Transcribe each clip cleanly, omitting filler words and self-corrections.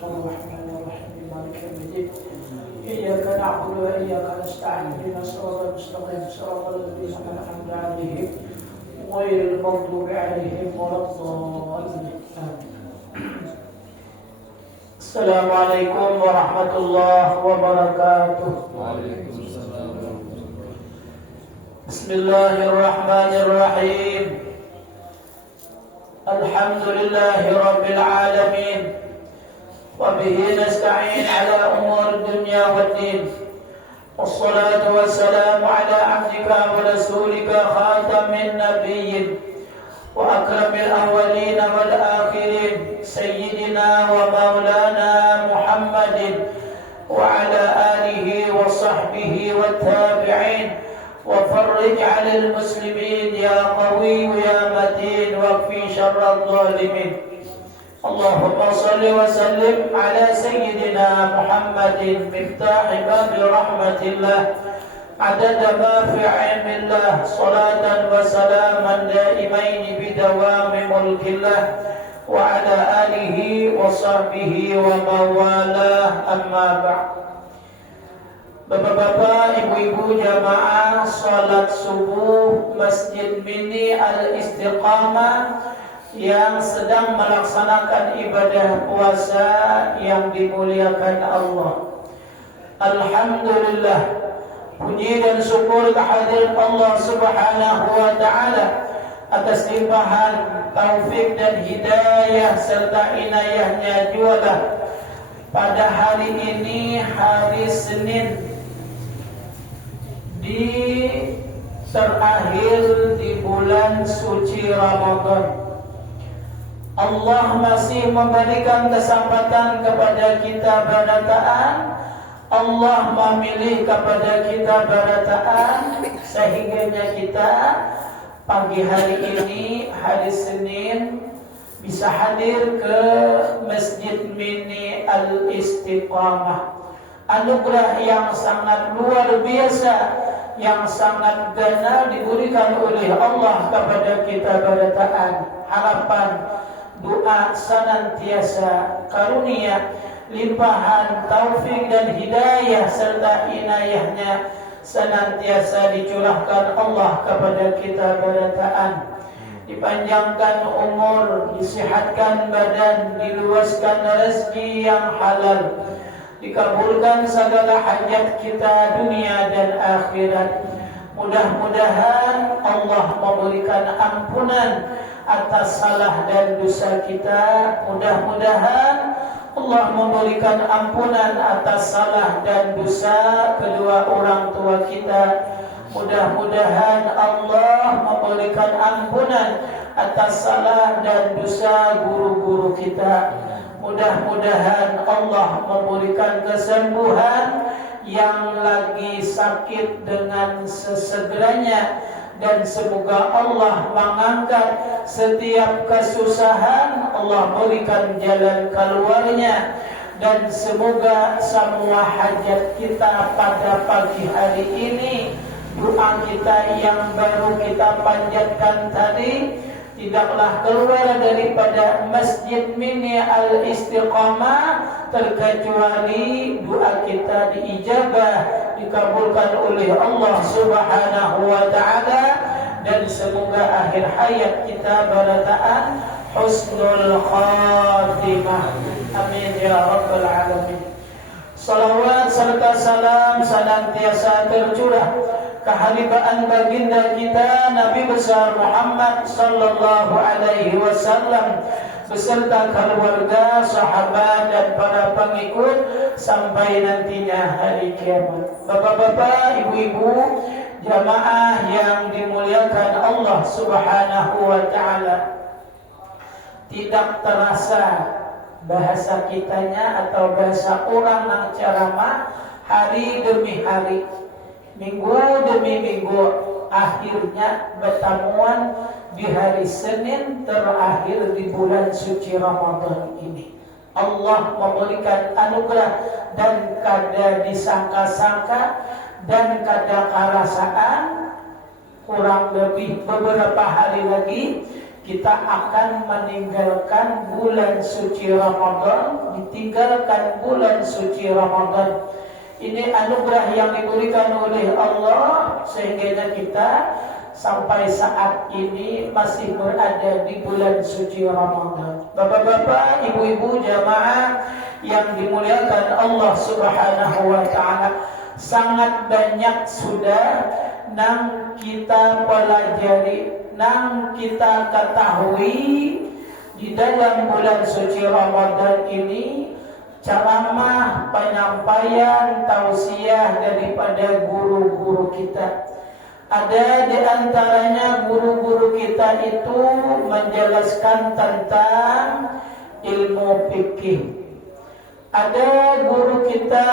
الرحمن الرحيم مالك يوم الدين إياك نعبد وإياك نستعين اهدنا الصراط المستقيم صراط الذين أنعمت عليهم غير المغضوب عليهم ولا الضالين. السلام عليكم ورحمة الله وبركاته. بسم الله الرحمن الرحيم. الحمد لله رب العالمين وبه نستعين على أمور الدنيا والدين والصلاة والسلام على عبدك ورسولك خاتم النبيين وأكرم الأولين والآخرين سيدنا ومولانا محمد وعلى آله وصحبه والتابعين وفرج على المسلمين يا قوي يا متين واكفي شر الظالمين. اللهم صل وسلم على سيدنا محمد مفتاح باب رحمة الله عدد ما في علم الله صلاة وسلاما دائمين بدوام ملك الله وعلى آله وصحبه ومن والاه أما بعد. Bapak-bapak, ibu-ibu jamaah salat subuh Masjid Mini Al-Istiqamah yang sedang melaksanakan ibadah puasa yang dimuliakan Allah. Alhamdulillah, puji dan syukur kehadirat Allah Subhanahu wa taala atas limpahan taufik dan hidayah serta inayahnya jualah pada hari ini, hari Senin terakhir di bulan suci Ramadan. Allah masih memberikan kesempatan kepada kita barataan. Allah memilih kepada kita barataan sehingga kita pagi hari ini, hari Senin, bisa hadir ke Masjid Mini Al-Istiqamah. Anugerah yang sangat luar biasa, yang sangat gana diberikan oleh Allah kepada kita barataan. Harapan, doa senantiasa karunia, limpahan taufik dan hidayah serta inayahnya senantiasa dicurahkan Allah kepada kita barataan. Dipanjangkan umur, disehatkan badan, diluaskan rezeki yang halal, dikabulkan segala hajat kita dunia dan akhirat. Mudah-mudahan Allah memberikan ampunan atas salah dan dosa kita. Mudah-mudahan Allah memberikan ampunan atas salah dan dosa kedua orang tua kita. Mudah-mudahan Allah memberikan ampunan atas salah dan dosa guru-guru kita. Mudah-mudahan Allah memberikan kesembuhan yang lagi sakit dengan sesegeranya, dan semoga Allah mengangkat setiap kesusahan, Allah berikan jalan keluarnya, dan semoga semua hajat kita pada pagi hari ini, doa kita yang baru kita panjatkan tadi, tidaklah keluar daripada Masjid Mini Al-Istiqamah terkecuali doa kita diijabah, dikabulkan oleh Allah Subhanahu wa taala, dan semoga akhir hayat kita barataan husnul khatimah. Amin ya rabbal alamin. Salawat serta salam senantiasa tercurah kehalifaan baginda kita Nabi besar Muhammad sallallahu alaihi wasallam beserta keluarga, sahabat dan para pengikut sampai nantinya hari kiamat. Bapak-bapak, ibu-ibu, jamaah yang dimuliakan Allah Subhanahu wa taala, tidak terasa bahasa kitanya atau bahasa orang yang ceramah hari demi hari, minggu demi minggu, akhirnya bertemuan di hari Senin terakhir di bulan suci Ramadan ini. Allah memberikan anugerah dan kada disangka-sangka dan kada karasaan, kurang lebih beberapa hari lagi kita akan meninggalkan bulan suci Ramadan, ditinggalkan bulan suci Ramadan. Ini anugerah yang diberikan oleh Allah sehingga kita sampai saat ini masih berada di bulan suci Ramadan. Bapak-bapak, ibu-ibu jamaah yang dimuliakan Allah Subhanahu wa taala, sangat banyak sudah yang kita pelajari, yang kita ketahui di dalam bulan suci Ramadan ini. Ceramah, penyampaian, tausiah daripada guru-guru kita. Ada di antaranya guru-guru kita itu menjelaskan tentang ilmu fikih. Ada guru kita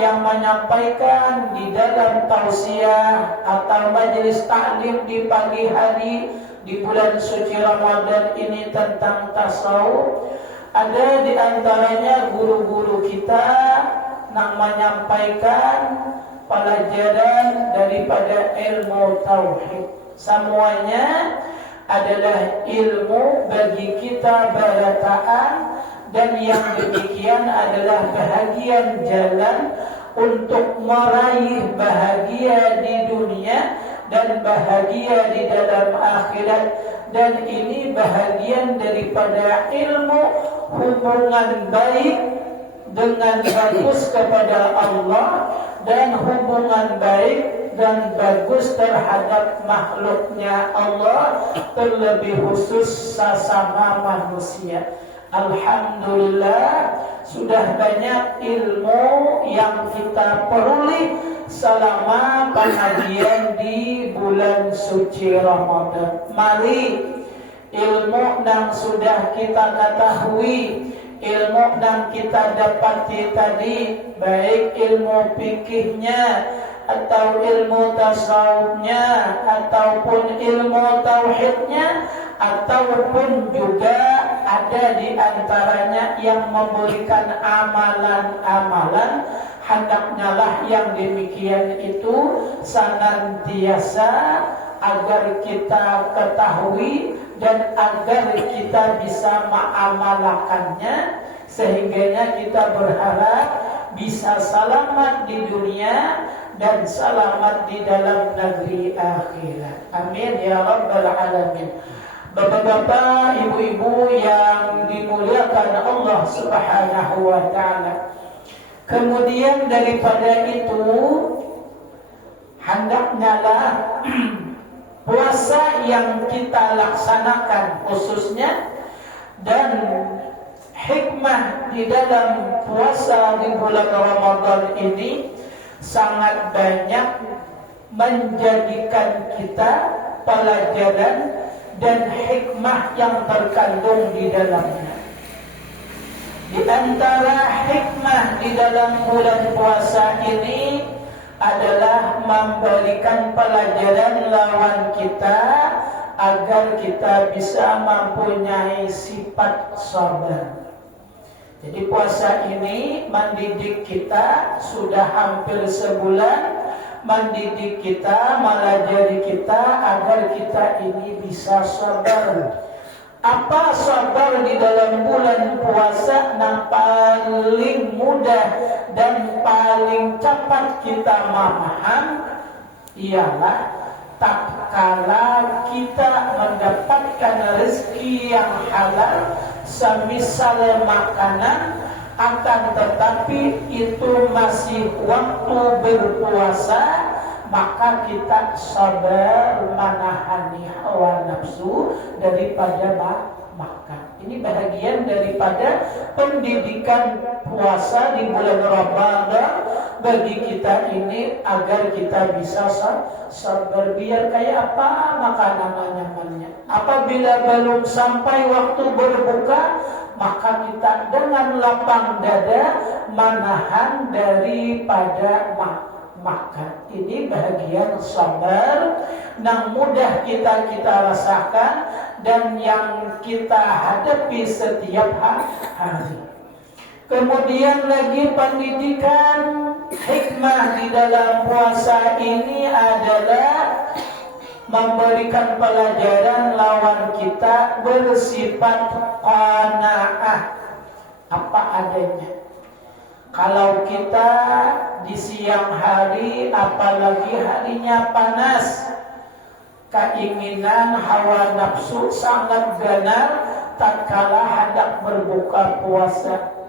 yang menyampaikan di dalam tausiah atau majelis taklim di pagi hari di bulan suci Ramadan ini tentang tasawuf. Ada di antaranya guru-guru kita yang menyampaikan pelajaran daripada ilmu tauhid. Semuanya adalah ilmu bagi kita berataan, dan yang demikian adalah bahagian jalan untuk meraih bahagia di dunia dan bahagia di dalam akhirat. Dan ini bahagian daripada ilmu hubungan baik dengan bagus kepada Allah dan hubungan baik dan bagus terhadap makhluknya Allah, terlebih khusus sesama manusia. Alhamdulillah, sudah banyak ilmu yang kita peroleh selama pengajian di bulan suci Ramadan. Mari ilmu yang sudah kita ketahui, ilmu yang kita dapati tadi, baik ilmu fikihnya atau ilmu tasawufnya ataupun ilmu tauhidnya, ataupun juga ada di antaranya yang memberikan amalan-amalan, hendaknya lah yang demikian itu senantiasa agar kita ketahui dan agar kita bisa mengamalkannya, sehingga kita berharap bisa selamat di dunia dan selamat di dalam negeri akhirat. Amin ya rabbal alamin. Bapak-bapak, ibu-ibu yang dimuliakan Allah Subhanahu wa taala. Kemudian daripada itu, hendaknya lah puasa yang kita laksanakan khususnya, dan hikmah di dalam puasa di bulan Ramadan ini sangat banyak menjadikan kita pelajaran dan hikmah yang terkandung di dalamnya. Di antara hikmah di dalam bulan puasa ini adalah memberikan pelajaran lawan kita agar kita bisa mempunyai sifat sabar. Jadi puasa ini mendidik kita sudah hampir sebulan, mendidik kita, melajari kita agar kita ini bisa sabar. Apa sabar di dalam bulan puasa yang paling mudah dan paling cepat kita memaham ialah tatkala kita mendapatkan rezeki yang halal, semisal makanan, akan tetapi itu masih waktu berpuasa, maka kita sabar menahani hawa nafsu daripada makan. Ini bahagian daripada pendidikan puasa di bulan Ramadan bagi kita ini, agar kita bisa sabar. Biar kayak apa makanan-nyamannya, apabila belum sampai waktu berbuka, maka kita dengan lapang dada menahan daripada makan. Ini bahagian sabar yang mudah kita rasakan dan yang kita hadapi setiap hari. Kemudian lagi pendidikan hikmah di dalam puasa ini adalah memberikan pelajaran lawan kita bersifat qanaah, apa adanya. Kalau kita di siang hari, apalagi harinya panas, keinginan hawa nafsu sangat ganas tatkala hendak berbuka puasa.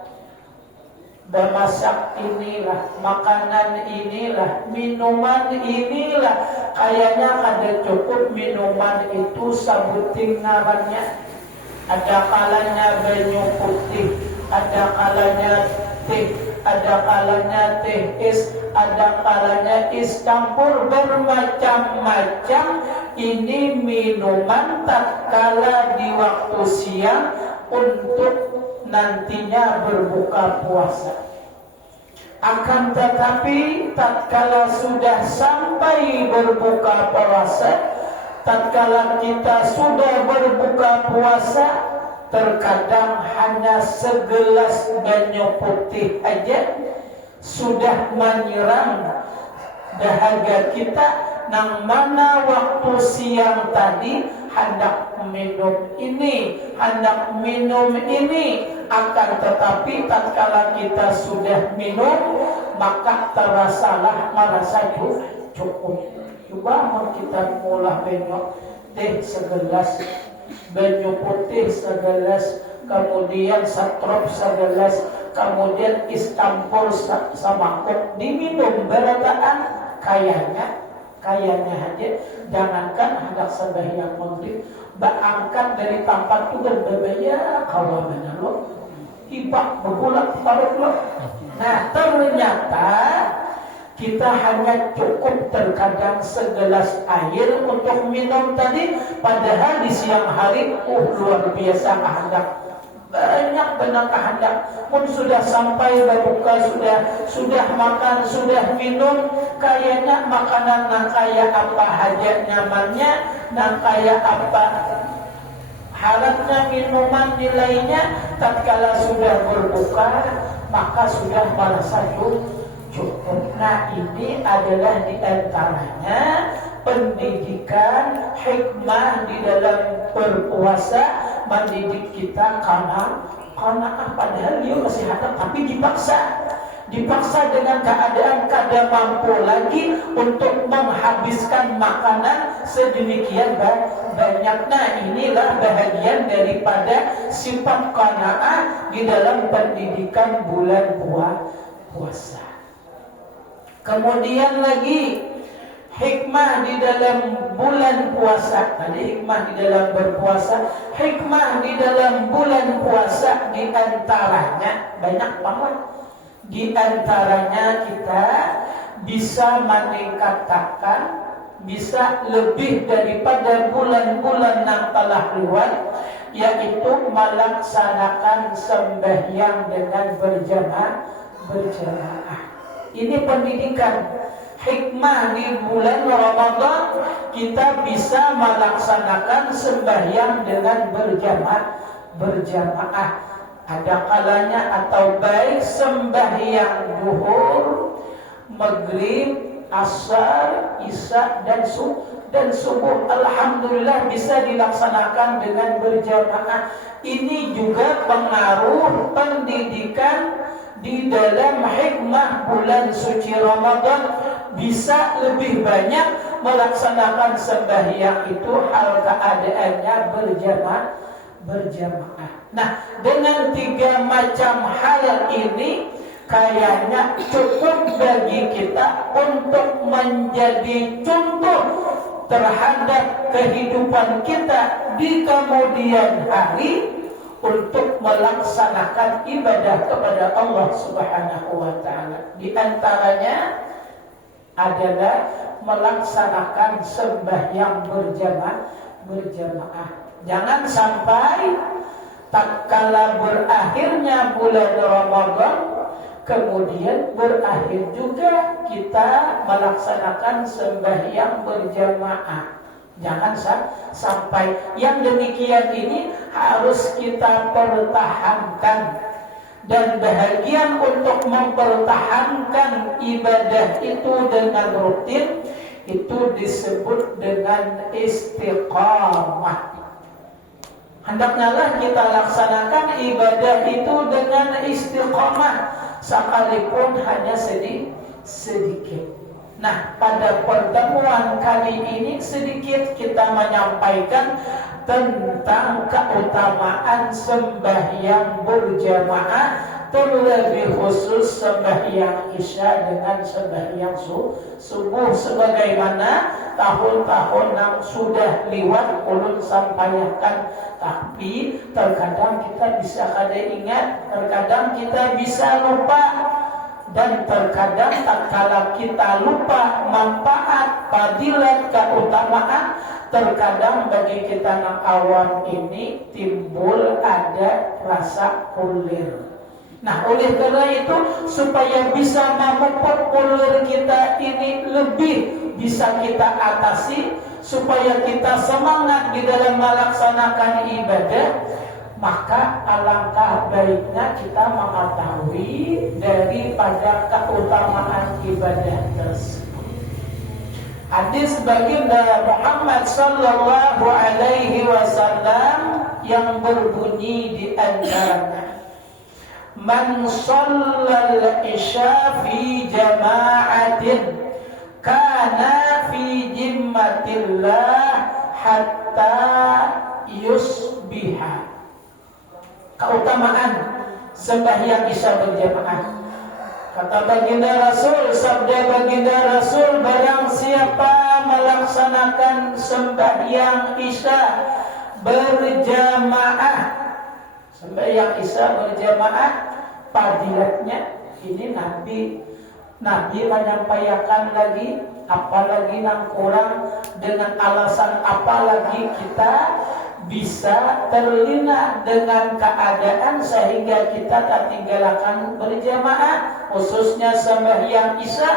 Masak inilah, makanan inilah, minuman inilah, kayaknya kada cukup minuman itu sabuting ngarannya. Ada kalanya banyu putih, ada kalanya teh, ada kalanya teh es, ada kalanya es campur, bermacam-macam. Ini minuman tatkala di waktu siang untuk nantinya berbuka puasa. Akan tetapi tatkala sudah sampai berbuka puasa, tatkala kita sudah berbuka puasa, terkadang hanya segelas banyu putih aja sudah menyerang dahaga kita, nang mana waktu siang tadi hendak minum ini, hendak minum ini. Akan tetapi tatkala kita sudah minum, maka terasalah merasa cukup. Coba kita mulai banyu teh segelas, banyu putih segelas, kemudian satrop segelas, kemudian istampur samangkuk diminum berataan. Kayaknya aja, jangankan hendak sembahyang maghrib, angkat dari tempat itu berbahaya kalau benar lo hibak berbulat parut lo. Nah ternyata kita hanya cukup terkadang segelas air untuk minum tadi, padahal di siang hari luar biasa kehendak, banyak benar kehendak. Pun sudah sampai berbuka, sudah makan, sudah minum, kayaknya makanan nang kaya apa hajat nyamannya, nang kaya apa halatnya minuman nilainya, tatkala sudah berbuka maka sudah merasa cukup. Nah ini adalah diantaranya pendidikan hikmah di dalam berpuasa, mendidik kita karena padahal dia masih ada tapi dipaksa dengan keadaan kada mampu lagi untuk menghabiskan makanan sedemikian banyak. Nah inilah bahagian daripada sifat qanaah di dalam pendidikan bulan puasa. Kemudian lagi hikmah di dalam bulan puasa. Tadi hikmah di dalam berpuasa, hikmah di dalam bulan puasa di antaranya banyak banget. Di antaranya kita bisa meningkatkan, bisa lebih daripada bulan-bulan yang telah lewat, yaitu melaksanakan sembahyang dengan berjamaah. Ini pendidikan hikmah di bulan Ramadan, kita bisa melaksanakan sembahyang dengan berjamaah. Ada kalanya atau baik sembahyang zuhur, maghrib, asar, isya dan subuh. Alhamdulillah bisa dilaksanakan dengan berjamaah. Ini juga pengaruh pendidikan di dalam hikmah bulan suci Ramadan, bisa lebih banyak melaksanakan sembahyang itu hal keadaannya berjamaah. Nah, dengan 3 macam hal ini kayaknya cukup bagi kita untuk menjadi contoh terhadap kehidupan kita di kemudian hari, untuk melaksanakan ibadah kepada Allah Subhanahu wa ta'ala. Di antaranya adalah melaksanakan sembahyang berjamaah. Jangan sampai tatkala berakhirnya bulan Ramadan, kemudian berakhir juga kita melaksanakan sembahyang berjamaah. Jangan sampai yang demikian ini harus kita pertahankan. Dan bahagian untuk mempertahankan ibadah itu dengan rutin, itu disebut dengan istiqamah. Hendaknya kita laksanakan ibadah itu dengan istiqamah, sekalipun hanya sedikit. Nah, pada pertemuan kali ini sedikit kita menyampaikan tentang keutamaan sembahyang berjamaah, terlebih khusus sembahyang Isya dengan sembahyang subuh, sebagaimana tahun-tahun yang sudah lewat ulun sampaikan. Tapi terkadang kita bisa kada ingat, terkadang kita bisa lupa, dan terkadang tatkala kita lupa manfaat, fadilat, keutamaan, terkadang bagi kita yang awam ini timbul ada rasa kulir. Nah, oleh karena itu supaya bisa memupuk kulir kita ini lebih bisa kita atasi, supaya kita semangat di dalam melaksanakan ibadah, maka alangkah baiknya kita mengetahui daripada keutamaan ibadah tersebut. Hadis baginda Muhammad sallallahu alaihi wasallam yang berbunyi di antaranya, man shallal isya fi jama'atin kana fi jimmatillah hatta yusbiha. Keutamaan sembahyang Isya berjamaah. Kata baginda Rasul, sabda baginda Rasul, barang siapa melaksanakan sembahyang Isya berjamaah, sembahyang Isya berjamaah, fadilatnya ini Nabi menyampaikan lagi, apalagi yang kurang, dengan alasan apalagi kita bisa terlena dengan keadaan sehingga kita tak tinggalkan berjamaah, khususnya sembahyang Isya.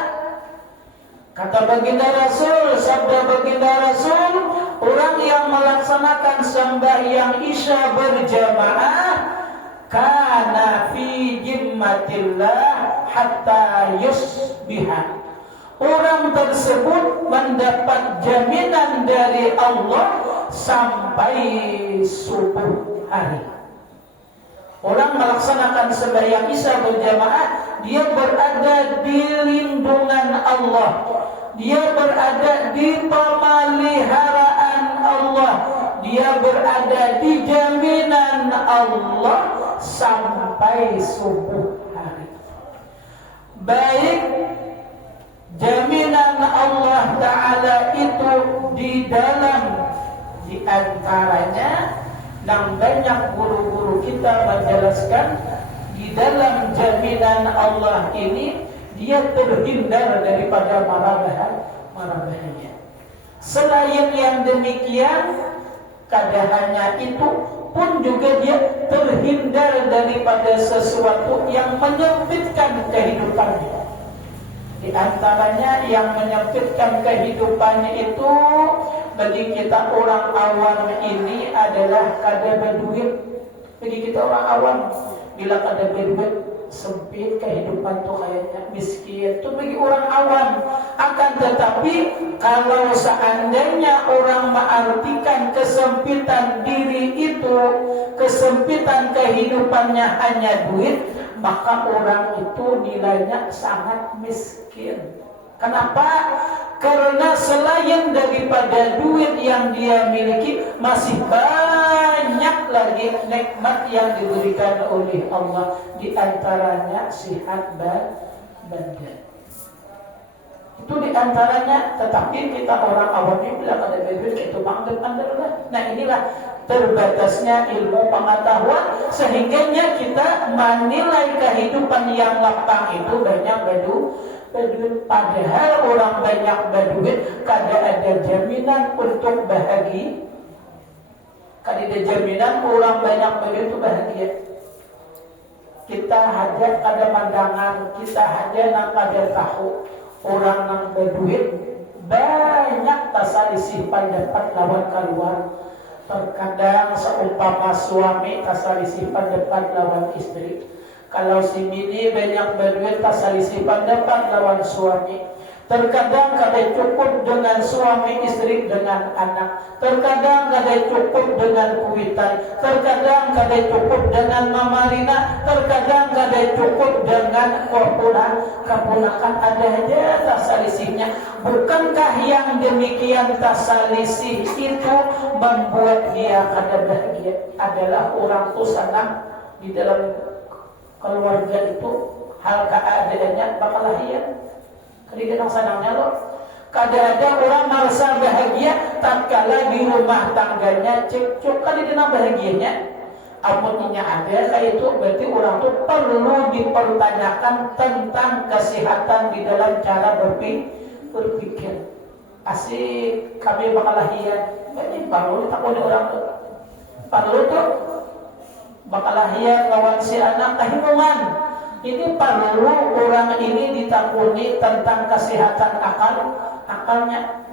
Kata baginda Rasul, sabda baginda Rasul, orang yang melaksanakan sembahyang Isya berjamaah kana fi jimmatillah hatta yusbiha. Orang tersebut mendapat jaminan dari Allah sampai subuh hari. Orang melaksanakan sembahyang Isya berjamaah, dia berada di lindungan Allah, dia berada di pemeliharaan Allah, dia berada di jaminan Allah sampai subuh hari. Baik jaminan Allah Ta'ala itu di antaranya, yang banyak guru-guru kita menjelaskan, di dalam jaminan Allah ini dia terhindar daripada mara bahaya. Selain yang demikian, kada hanya itu pun juga dia terhindar daripada sesuatu yang menyempitkan kehidupannya. Di antaranya yang menyempitkan kehidupannya itu bagi kita orang awam ini adalah kada berduit. Bagi kita orang awam, bila kada berduit, sempit kehidupan tuh kayaknya, miskin. Itu bagi orang awam. Akan tetapi kalau seandainya orang mengartikan kesempitan diri itu, kesempitan kehidupannya hanya duit, maka orang itu nilainya sangat miskin. Kenapa? Karena selain daripada duit yang dia miliki, masih banyak lagi nikmat yang diberikan oleh Allah, di antaranya sihat badan. Itu di antaranya. Tetapi kita orang awam ini bila ada duit itu pandang-pandang. Nah, inilah terbatasnya ilmu pengetahuan, sehingganya kita menilai kehidupan yang lapang itu banyak berduit. Padahal orang banyak berduit kada ada jaminan untuk bahagia. Kada ada jaminan orang banyak berduit itu bahagia. Kita hanya kada pandangan, kita hanya nak kada tahu orang yang berduit banyak tasarisih pendapat lawan keluar. Terkadang seumpama suami tasarisih pendapat lawan istri. Kalau si bini banyak berduit tasarisih pendapat lawan suami. Terkadang kada cukup dengan suami istri dengan anak. Terkadang kada cukup dengan kuitan. Terkadang kada cukup dengan mamarina. Terkadang kada cukup dengan keponakan. Ada aja taselisihnya. Bukankah yang demikian taselisih itu membuat dia kada bahagia? Adalah orang tu senang di dalam keluarga itu hal keadaannya bakal lahir. Kadang senangnya loh. Kada ada orang merasa bahagia tatkala di rumah tangganya cekcok. Kadang bahagianya. Amunnya ada kayak itu berarti orang tuh perlu dipertanyakan tentang kesehatan di dalam cara berpikir. Asik kami bakal lahir. Berarti perlu ditakuni orang tuh. Perlu tuh bakal lahir lawan si anak kehimungan. Ini perlu orang ini ditakuni tentang kesehatan akalnya.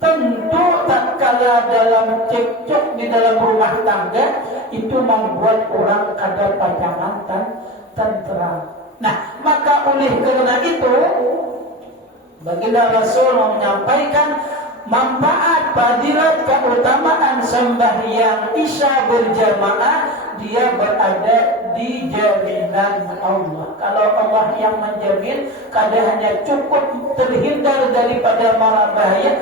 Tentu tatkala dalam cekcok di dalam rumah tangga itu membuat orang kada pajangan tenteram. Nah, maka oleh karena itu baginda Rasul menyampaikan manfaat, fadilat, keutamaan sembahyang Isya berjamaah. Dia berada di jaminan Allah. Kalau Allah yang menjamin, kada hanya cukup terhindar daripada mara bahaya,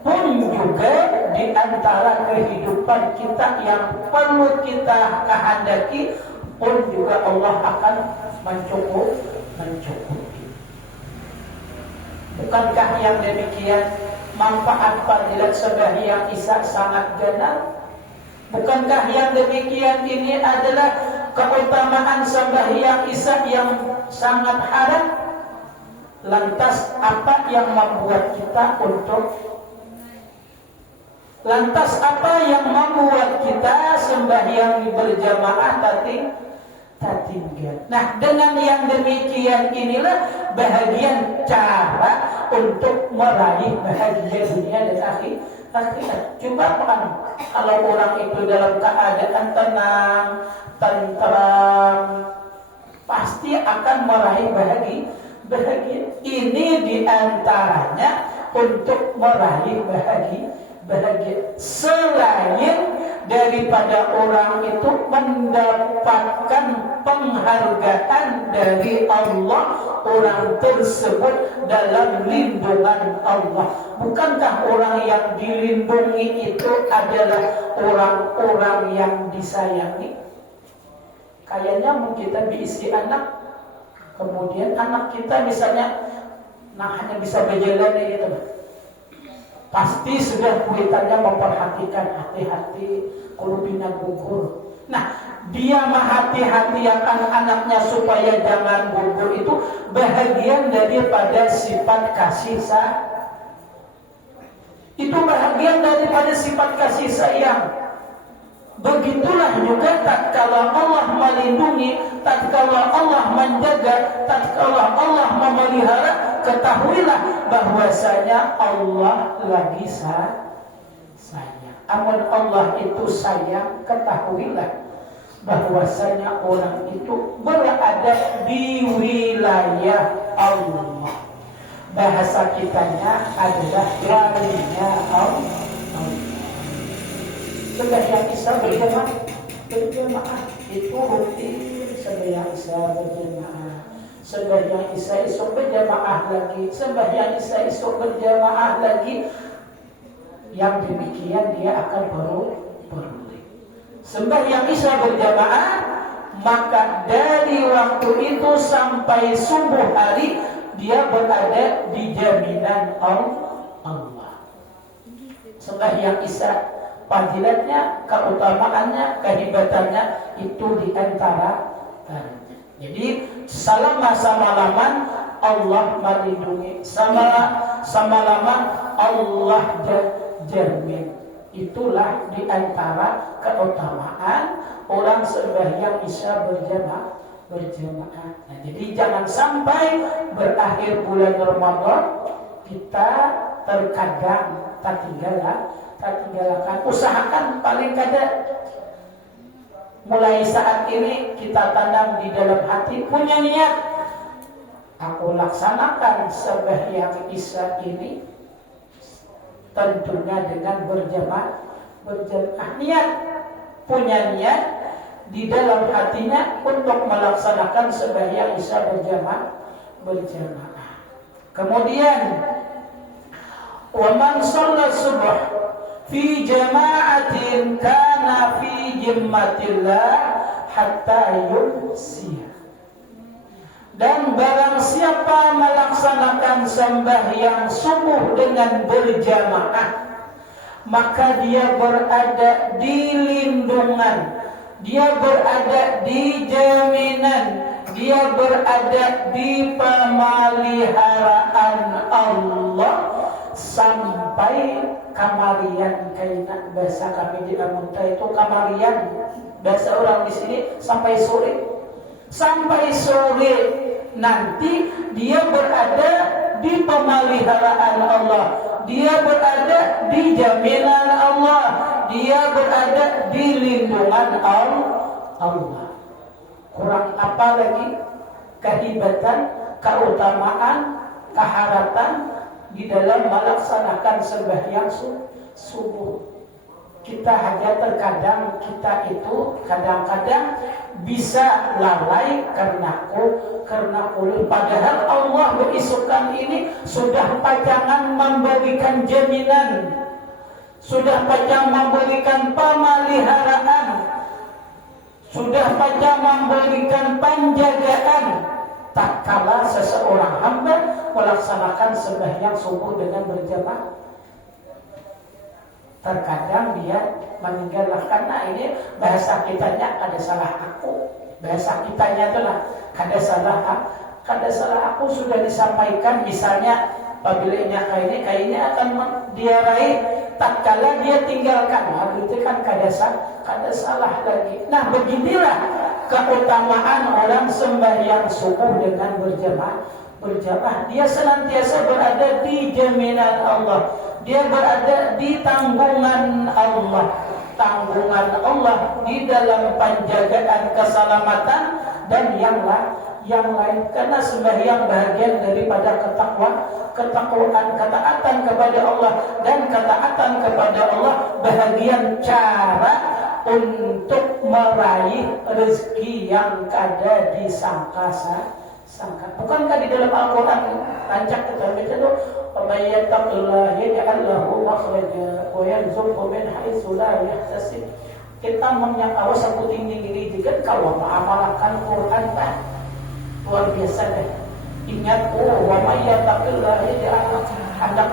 pun juga di antara kehidupan kita yang perlu kita kehendaki, pun juga Allah akan mencukupi. Bukankah yang demikian manfaat fadilat sembahyang Isya sangat ganas? Bukankah yang demikian ini adalah keutamaan sembahyang Isya yang sangat haram? Lantas apa yang membuat kita sembahyang berjamaah tertinggal? Nah, dengan yang demikian inilah bahagian cara untuk meraih bahagia dunia dan akhirat. Coba kalau orang itu dalam keadaan tenang, tentram, pasti akan meraih bahagia. Ini diantaranya untuk meraih bahagia. Selain daripada orang itu mendapatkan penghargaan dari Allah, orang tersebut dalam lindungan Allah. Bukankah orang yang dilindungi itu adalah orang-orang yang disayangi? Kayaknya kita diisi anak, kemudian anak kita misalnya hanya bisa berjalan gitu, pasti sudah kuitannya memperhatikan, hati-hati kalau bina gugur. Nah, dia menghati-hati anaknya supaya jangan gugur, itu bahagian daripada sifat kasih sayang. Itu bahagian daripada sifat kasih sayang. Begitulah juga tatkala Allah melindungi, tatkala Allah menjaga, tatkala Allah memelihara, ketahuilah bahwasanya Allah lagi sayang. Amun Allah itu sayang, ketahuilah bahwasanya orang itu berada di wilayah Allah. Bahasa kitanya adalah walinya Allah. Sembahyang Isya berjamaah itu rutin. Sembahyang Isya berjamaah, sembahyang Isya esok berjamaah lagi, sembahyang Isya esok berjamaah lagi. Yang demikian dia akan beroleh. Sembahyang Isya berjamaah, maka dari waktu itu sampai subuh hari dia berada di jaminan Allah. Sembahyang Isya fadilatnya, keutamaannya, kehebatannya itu diantara. Jadi selama semalaman Allah melindungi, semalaman Allah jamin. Itulah diantara keutamaan orang sembahyang Isya berjamaah. Nah, jadi jangan sampai berakhir bulan Ramadan kita terkadang tertinggalkan. Usahakan paling kada mulai saat ini kita tanam di dalam hati, punya niat aku laksanakan sembahyang Isya ini tentunya dengan berjamaah, niat, punya niat di dalam hatinya untuk melaksanakan sembahyang Isya berjamaah. Kemudian wa man shalla subh fi jama'atin kana fi jimmatillah hatta yumsiya. Dan barang siapa melaksanakan sembahyang subuh dengan berjamaah, maka dia berada di lindungan, dia berada di jaminan, dia berada di pemeliharaan Allah sampai kamarian. Kayak bahasa kami di Amunta itu kamarian, bahasa orang di sini sampai sore. Sampai sore nanti dia berada di pemeliharaan Allah, dia berada di jaminan Allah, dia berada di lindungan Allah. Kurang apa lagi kehebatan, keutamaan, keharatan di dalam melaksanakan sembahyang subuh. Kita hanya terkadang kita itu kadang-kadang bisa lalai karena kulur. Padahal Allah berisukan ini sudah pajangan memberikan jaminan, sudah pajang memberikan pemeliharaan, sudah pajang memberikan penjagaan tak kala seseorang hamba melaksanakan sembahyang subuh dengan berjamaah. Terkadang dia meninggalkan, karena ini bahasa kitanya ada salah aku. Bahasa kitanya itulah kada salah aku sudah disampaikan. Misalnya apabila kayaknya akan dia raih, tak kala dia tinggalkan, itu kan kada salah lagi. Nah, beginilah keutamaan orang sembahyang subuh dengan berjamaah. Dia senantiasa berada di jaminan Allah, dia berada di tanggungan Allah di dalam penjagaan keselamatan dan yang lain. Karena sembahyang bahagian daripada ketakwaan, ketaatan kepada Allah, dan ketaatan kepada Allah bahagian cara untuk meraih rezeki yang kada disangka. Bukankah di dalam Al-Quran rancak kita baca itu, "May yattaqillaha yaj'al lahu makhraja wa yarzuqhu min haitsu la yahtasib." Kita awas aku tinggi jika kalau mengamalkan Quran kan luar biasa deh. Ingat, wa may yattaqillaha yaj'al hendak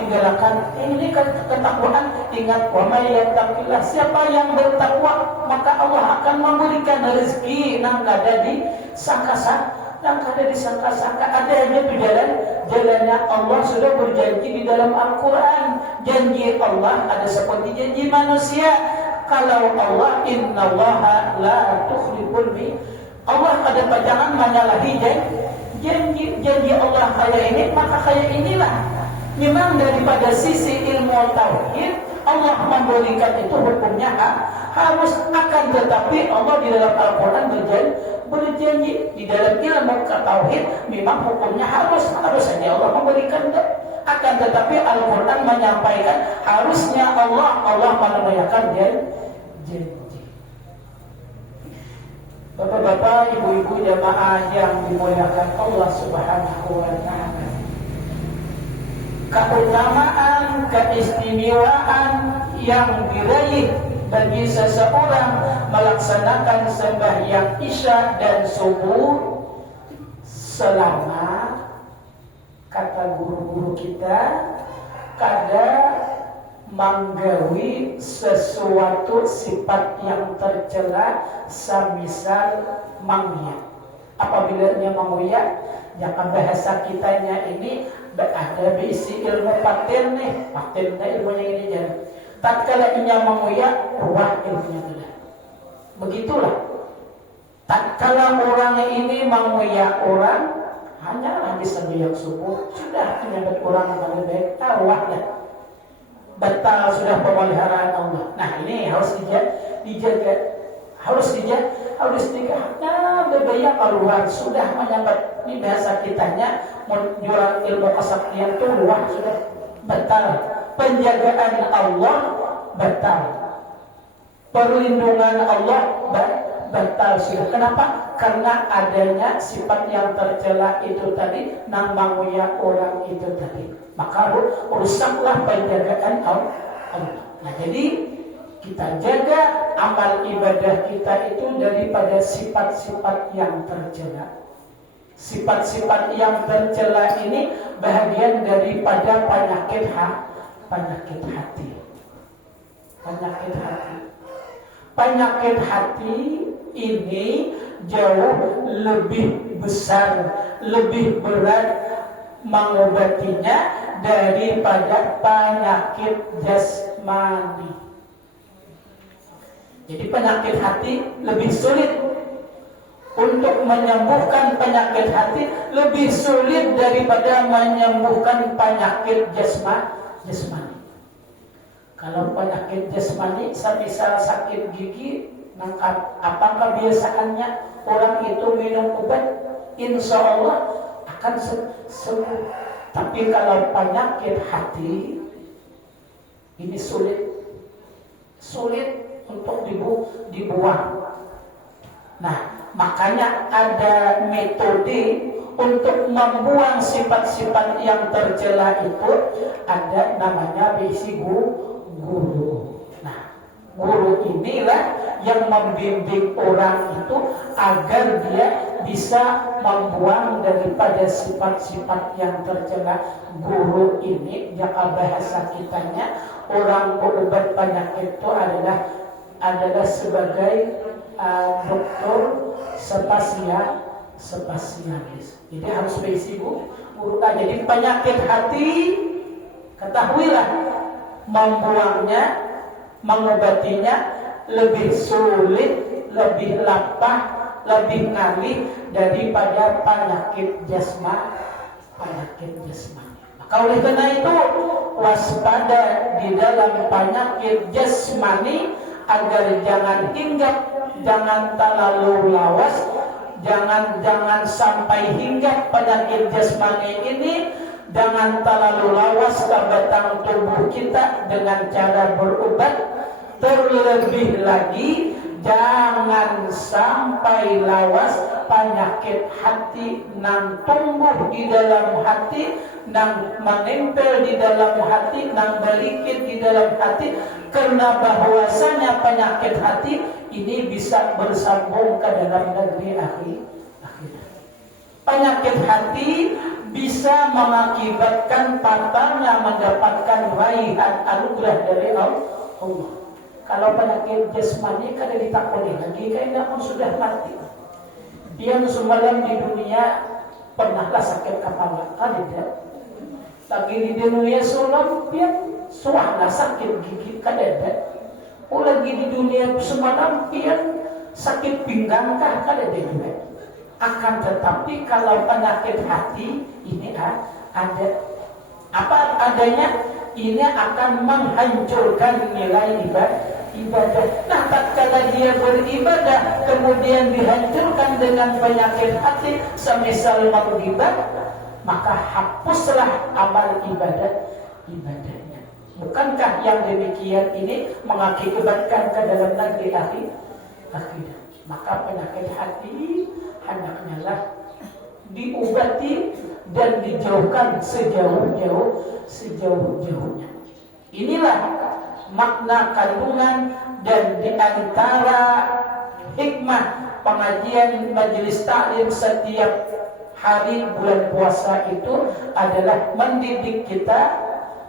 tinggalkan ini kan ketakwaan. Ingat, wa may yattaqillah, siapa yang bertakwa maka Allah akan memberikan rezeki nang kada disangka-sangka. Ada hanya di jalannya Allah sudah berjanji di dalam Al-Quran. Janji Allah ada seperti janji manusia. Kalau Allah, innallaha la tukhliful mi'ad, Allah ada pajangan menyalahi janji Allah kayak ini, maka kayak inilah. Memang daripada sisi ilmu tauhid Allah memberikan itu hukumnya harus, akan tetapi Allah di dalam Al-Quran berjanji di dalam ilmu tauhid memang hukumnya harus saja Allah memberikan, akan tetapi Al-Quran menyampaikan harusnya Allah menunaikan janji. Bapak-bapak, ibu-ibu jamaah yang dimuliakan Allah Subhanahu wa ta'ala, keutamaan, keistimewaan yang diraih bagi seseorang melaksanakan sembahyang Isya dan subuh selama, kata guru-guru kita, kada manggawi sesuatu sifat yang tercela, semisal mangya. Apabila dia menguyak, jangan bahasa kitanya ini ada berisi ilmu paten ilmunya ini jangan. Tatkala inya menguyak, ruah ilmunya tidak. Begitulah. Tatkala orang ini menguyak orang, hanya habis sembahyang subuh sudah menyambut orang yang paling baik, ruahnya batal sudah pemeliharaan Allah. Nah, ini harus dijaga. harus nah berbaya keluar sudah menyambat ini bahasa kitanya menjual ilmu kesaktian itu luar sudah batal, penjagaan Allah batal, perlindungan Allah batal sudah. Kenapa? Karena adanya sifat yang tercela itu tadi, namanya orang itu tadi, maka rusaklah penjagaan Allah. Nah jadi kita jaga amal ibadah kita itu daripada sifat-sifat yang tercela. Sifat-sifat yang tercela ini bahagian daripada penyakit hati. Penyakit hati ini jauh lebih besar, lebih berat mengobatinya daripada penyakit jasmani. Jadi penyakit hati lebih sulit untuk menyembuhkan penyakit hati, lebih sulit daripada menyembuhkan penyakit jasmani. Kalau penyakit jasmani, misal sakit gigi, apa kebiasaannya orang itu minum obat, insya Allah akan sembuh. Tapi kalau penyakit hati ini sulit untuk dibuang. Nah, makanya ada metode untuk membuang sifat-sifat yang tercela itu, ada namanya bisi guru. Nah, guru inilah yang membimbing orang itu agar dia bisa membuang daripada sifat-sifat yang tercela. Guru ini, jika bahasa kitanya, orang berobat penyakit itu adalah sebagai dokter spesialis. Jadi harus berisi guru. Jadi penyakit hati, ketahuilah membuangnya, mengobatinya lebih sulit, lebih lapah, lebih ngalih daripada penyakit jasmani. Maka oleh karena itu waspada di dalam penyakit jasmani agar jangan hinggap, jangan terlalu lawas, jangan sampai hinggap penyakit jasmani ini, jangan terlalu lawas ke batang tubuh kita dengan cara berobat. Terlebih lagi jangan sampai lawas penyakit hati nang tumbuh di dalam hati, nang menempel di dalam hati, nang berlikit di dalam hati, karena bahwasanya penyakit hati ini bisa bersambung ke dalam negeri akhirat. Penyakit hati bisa mengakibatkan patahnya mendapatkan raihan anugerah dari Allah. Kalau penyakit jasmani kada ditakoni lagi, kayaknya pun sudah mati. Dia semalam di dunia pernahlah sakit kepala, kada. Lagi di dunia semalam dia suahlah sakit gigi, kada. Oh lagi di dunia semalam dia sakit pinggang kah, kada juga. Akan tetapi kalau penyakit hati ini ada apa adanya, ini akan menghancurkan nilai ibadah. Nah, tatkala dia beribadah kemudian dihancurkan dengan penyakit hati, semisal menggibah, maka hapuslah amal ibadahnya. Bukankah yang demikian ini mengakibatkan ke dalam negeri akhirat? Maka penyakit hati hendaknya lah diobati dan dijauhkan sejauh-jauhnya. Inilah makna kandungan dan diantara hikmah pengajian majelis taklim setiap hari bulan puasa itu adalah mendidik kita,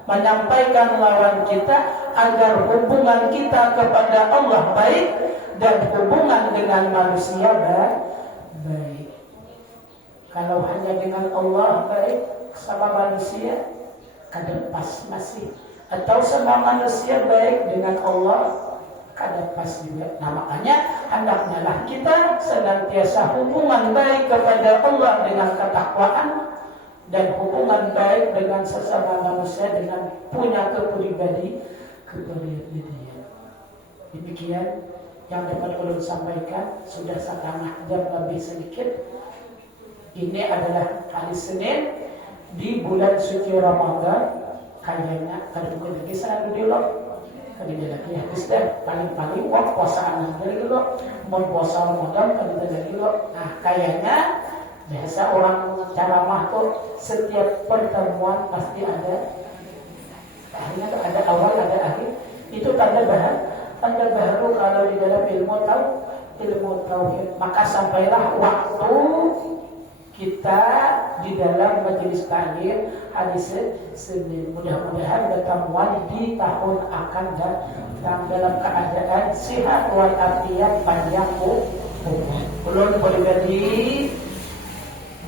menyampaikan lawan kita agar hubungan kita kepada Allah baik dan hubungan dengan manusia baik. Kalau hanya dengan Allah baik, sama manusia kada pas masih. Atau sama manusia baik dengan Allah kada pas juga. Nah makanya hendaknya lah kita senantiasa hubungan baik kepada Allah dengan ketakwaan dan hubungan baik dengan sesama manusia dengan punya kepribadian. Demikian yang dapat ulun sampaikan sudah setengah jam lebih sedikit. Ini adalah hari Senin di bulan suci Ramadan. Kayaknya kada mungkin lagi sana dulu kada lagi habis deh paling-paling wah puasaan dari dulu mau puasa Ramadan kada lagi dulu. Nah kayaknya biasa orang ceramah tuh setiap pertemuan pasti ada akhirnya ada awal ada akhir. Itu tanda baru kalau di dalam ilmu tauhid. Maka sampailah waktu kita di dalam majelis taklim hadis Senin. Mudah-mudahan pertemuan di tahun akan datang dalam keadaan sehat walafiat panjang umur. Ulun pribadi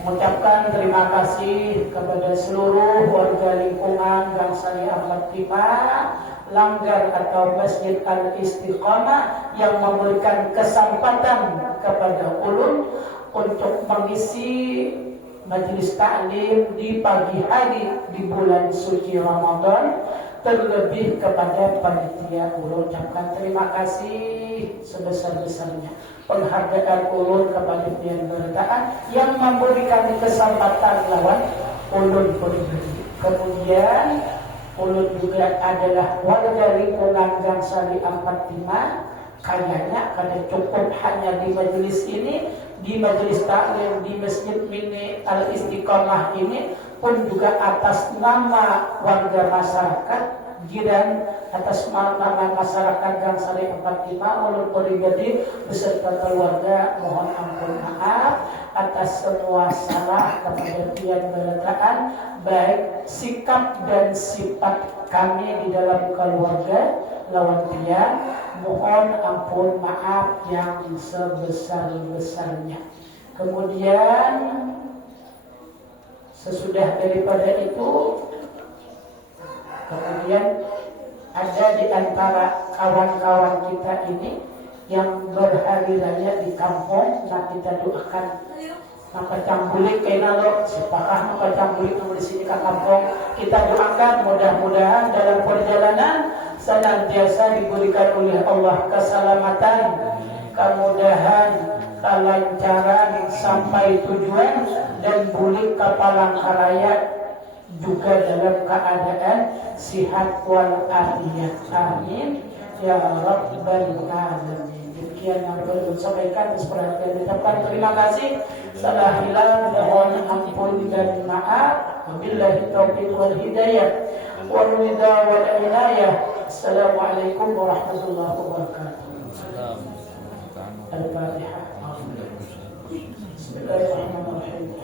mengucapkan terima kasih kepada seluruh warga lingkungan Gang Sari Ahmad Timah, Langgar atau Masjid Al-Istiqamah yang memberikan kesempatan kepada ulun untuk mengisi majelis taklim di pagi hari di bulan suci Ramadan. Terlebih kepada panitia ulun ucapkan terima kasih sebesar-besarnya. Penghargaan ulun kepada pihak bertaan yang memberikan kesempatan lawan ulun pribadi. Kemudian ulun juga adalah warga lingkungan Gang Sari 45. Kayaknya kada cukup hanya di majelis ini, di majelis taklim di Masjid Mini Al-Istiqamah ini pun juga atas nama warga masyarakat Giran, atas nama masyarakat Gang Sari 45 ulun pribadi beserta keluarga mohon ampun maaf atas semua salah kepada pihak belataan baik sikap dan sifat kami di dalam keluarga lawan pihak. Mohon ampun maaf yang sebesar-besarnya. Kemudian sesudah daripada itu, kemudian ada di antara kawan-kawan kita ini yang berhari raya di kampung. Nah kita doakan maka cambulik kena lo sepakah maka cambulik di sini ke kampung. Kita doakan mudah-mudahan dalam perjalanan senantiasa diberikan oleh Allah keselamatan, kemudahan, kelancaran sampai tujuan dan balik ke Palangkaraya juga dalam keadaan sihat walafiat. Amin ya rabbal alamin. Demikian yang perlu sampaikan. Seperti ucapkan terima kasih. Salah hilang mohon ampun dan maaf. Wabillahi taufiq wal hidayah wal ridha wal inayah. Assalamualaikum warahmatullahi wabarakatuh. Al-Fatihah. Bismillahirrahmanirrahim.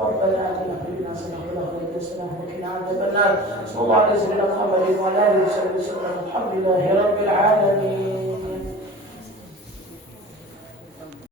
ربنا آتنا في الدنيا حسنة وفي الآخرة حسنة وقنا عذاب النار. صلى الله عليه وسلم. الحمد لله رب العالمين.